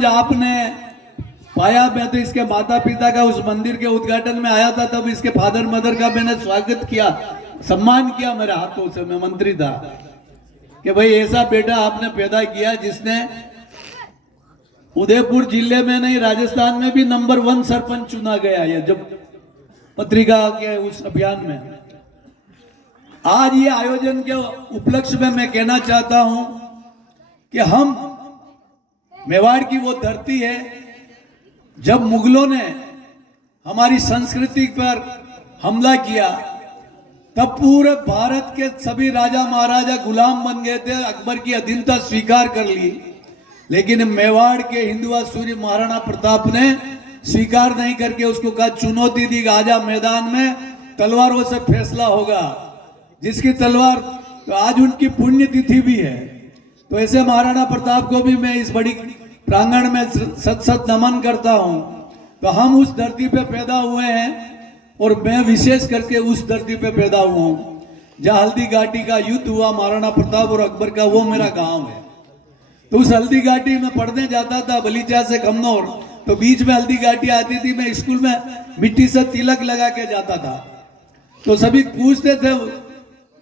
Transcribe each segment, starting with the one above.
सरपंच आपने पाया। मैं तो इसके माता पिता का उस मंदिर के उद्घाटन में आया था, तब इसके फादर मदर का मैंने स्वागत किया, सम्मान किया मेरे हाथों से, मैं मंत्री था, कि भाई ऐसा बेटा आपने पैदा किया जिसने उदयपुर जिले में नहीं राजस्थान में भी नंबर 1 सरपंच चुना गया है। जब पत्रिका के उस अभियान में आज ये आयोजन के उपलक्ष्य में मैं कहना चाहता हूं कि हम मेवाड़ की वो धरती है, जब मुगलों ने हमारी संस्कृति पर हमला किया तब पूरे भारत के सभी राजा महाराजा गुलाम बन गए थे, अकबर की अधीनता स्वीकार कर ली, लेकिन मेवाड़ के हिंदुआ सूर्य महाराणा प्रताप ने स्वीकार नहीं करके उसको कहा, चुनौती दी, आजा मैदान में, तलवारों से फैसला होगा, जिसकी तलवार, तो आज उनकी पुण्यतिथि भी है। तो ऐसे महाराणा प्रताप को भी मैं इस बड़ी प्रांगण में सत सत नमन करता हूं। तो हम उस धरती पे पैदा हुए हैं और मैं विशेष करके उस धरती पे पैदा हुआ हूं जहां हल्दी घाटी का युद्ध हुआ, महाराणा प्रताप और अकबर का, वो मेरा गांव है। तो उस हल्दी घाटी में पढ़ने जाता था, बलीचा से कमनौर, तो बीच में हल्दी घाटी आती थी, मैं स्कूल में मिट्टी से तिलक लगा के जाता था। तो सभी पूछते थे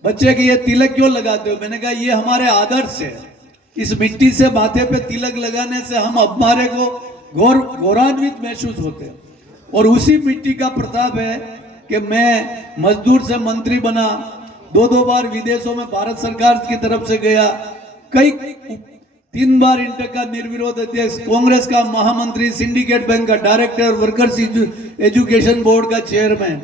बच्चे कि ये तिलक क्यों लगाते हो? मैंने कहा ये हमारे आदर्श है, इस मिट्टी से माथे पे तिलक लगाने से हम हमारे को गौरवान्वित महसूस होते हैं। और उसी मिट्टी का प्रताप है कि मैं मजदूर से मंत्री बना, 2 बार विदेशों में भारत सरकार की तरफ से गया, 3 बार इंटर का निर्विरोध अध्यक्ष, कांग्रेस का महामंत्री, सिंडिकेट बैंक का डायरेक्टर, वर्कर्स एजुकेशन बोर्ड का चेयरमैन।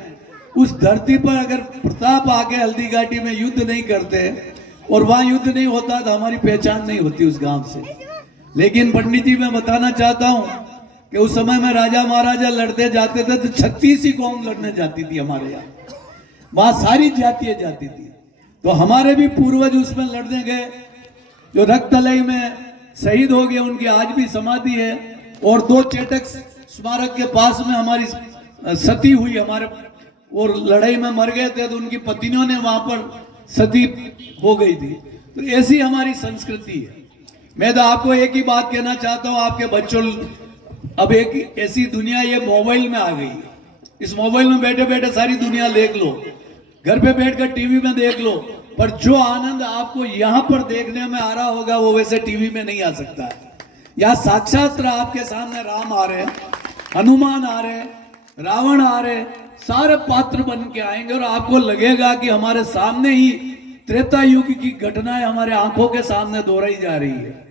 उस धरती पर अगर प्रताप आके हल्दी घाटी में युद्ध नहीं करते और वहां युद्ध नहीं होता तो हमारी पहचान नहीं होती उस गांव से। लेकिन पंडित जी मैं बताना चाहता हूं कि उस समय में राजा महाराजा लड़ते जाते थे तो 36 ही कौम लड़ने जाती थी हमारे यहाँ, वहां सारी जातियां जाती थी। तो हमारे भी पूर्वज उसमें लड़ने गए, जो रक्तलय में शहीद हो गए, उनकी आज भी समाधि है। और 2 चेटक स्मारक के पास में हमारी सती हुई, हमारे और लड़ाई में मर गए थे तो उनकी पत्नियों ने वहां पर सती हो गई थी। तो ऐसी हमारी संस्कृति है। मैं तो आपको एक ही बात कहना चाहता हूं, आपके बच्चों, अब एक ऐसी दुनिया ये मोबाइल में आ गई है, इस मोबाइल में बैठे बैठे सारी दुनिया देख लो, घर पे बैठकर टीवी में देख लो, पर जो आनंद आपको यहाँ पर देखने में आ रहा होगा वो वैसे टीवी में नहीं आ सकता है। यहाँ साक्षात आपके सामने राम आ रहे, हनुमान आ रहे, रावण आ रहे, सारे पात्र बन के आएंगे और आपको लगेगा कि हमारे सामने ही त्रेता युग की घटनाएं हमारे आंखों के सामने दोहराई जा रही है।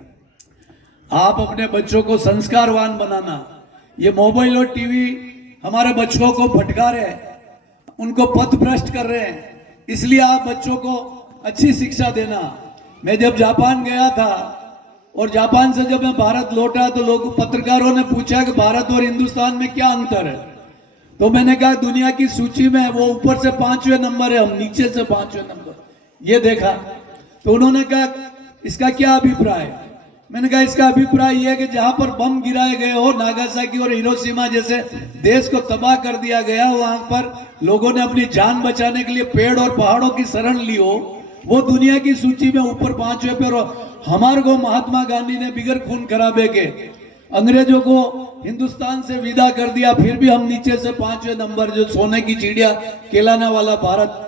आप अपने बच्चों को संस्कारवान बनाना, ये मोबाइल और टीवी हमारे बच्चों को भटका रहे हैं, उनको पथ भ्रष्ट कर रहे हैं, इसलिए आप बच्चों को अच्छी शिक्षा देना। मैं जब जापान गया था और जापान से जब मैं भारत लौटा तो लोग, पत्रकारों ने पूछा कि भारत और हिंदुस्तान में क्या अंतर है? तो मैंने कहा दुनिया की सूची में वो ऊपर से 5वें नंबर है, हम नीचे से 5वें नंबर। ये देखा तो उन्होंने कहा इसका क्या अभिप्राय? मैंने कहा इसका अभिप्राय यह है कि जहां पर बम गिराए गए हो, नागासाकी और हिरोशिमा जैसे देश को तबाह कर दिया गया, वहां पर लोगों ने अपनी जान बचाने के लिए पेड़ और पहाड़ों की शरण ली हो, वो दुनिया की सूची में ऊपर 5वें पे। हमारे को महात्मा गांधी ने बिगर खून खराबे के अंग्रेजों को हिंदुस्तान से विदा कर दिया, फिर भी हम नीचे से 5वें नंबर, जो सोने की चिड़िया कहलाने वाला भारत,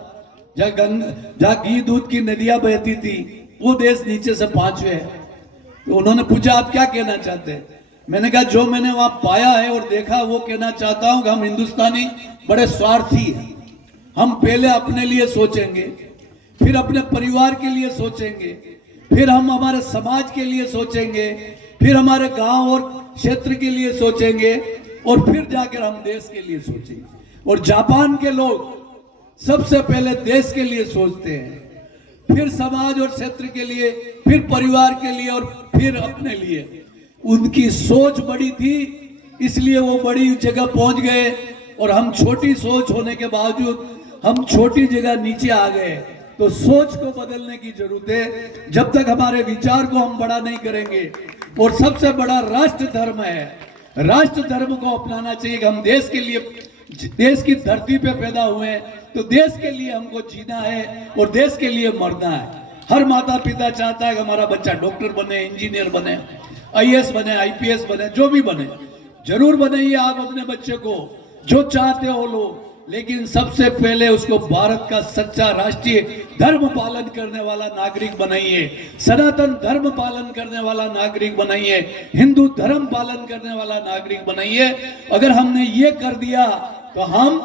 जहाँ घी दूध की नदियां बहती थी, वो देश नीचे से 5वें है। तो उन्होंने पूछा आप क्या कहना चाहते हैं? मैंने कहा जो मैंने वहां पाया है और देखा वो कहना चाहता हूं कि हम हिंदुस्तानी बड़े स्वार्थी हैं। हम पहले अपने लिए सोचेंगे, फिर अपने परिवार के लिए सोचेंगे, फिर हम हमारे समाज के लिए सोचेंगे, फिर हमारे गांव और क्षेत्र के लिए सोचेंगे और फिर जाकर हम देश के लिए सोचेंगे। और जापान के लोग सबसे पहले देश के लिए सोचते हैं, फिर समाज और क्षेत्र के लिए, फिर परिवार के लिए और फिर अपने लिए। उनकी सोच बड़ी थी, इसलिए वो बड़ी जगह पहुंच गए और हम छोटी सोच होने के बावजूद हम छोटी जगह नीचे आ गए। तो सोच को बदलने की जरूरत है। जब तक हमारे विचार को हम बड़ा नहीं करेंगे, और सबसे बड़ा राष्ट्र धर्म है, राष्ट्र धर्म को अपनाना चाहिए कि हम देश के लिए, देश की धरती पे पैदा हुए हैं तो देश के लिए हमको जीना है और देश के लिए मरना है। हर माता पिता चाहता है कि हमारा बच्चा डॉक्टर बने, इंजीनियर बने, आईएएस बने, आईपीएस बने, जो भी बने, जरूर बनाइए आप अपने बच्चे को, जो चाहते हो लो, लेकिन सबसे पहले उसको भारत का सच्चा राष्ट्रीय धर्म पालन करने वाला नागरिक बनाइए, सनातन धर्म पालन करने वाला नागरिक बनाइए, हिंदू धर्म पालन करने वाला नागरिक बनाइए। अगर हमने ये कर दिया तो हम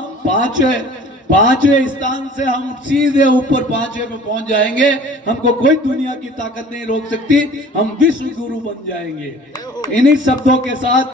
पांचवें स्थान से हम सीधे ऊपर 5वें पे पहुंच जाएंगे। हमको कोई दुनिया की ताकत नहीं रोक सकती, हम विश्व गुरु बन जाएंगे। इन्हीं शब्दों के साथ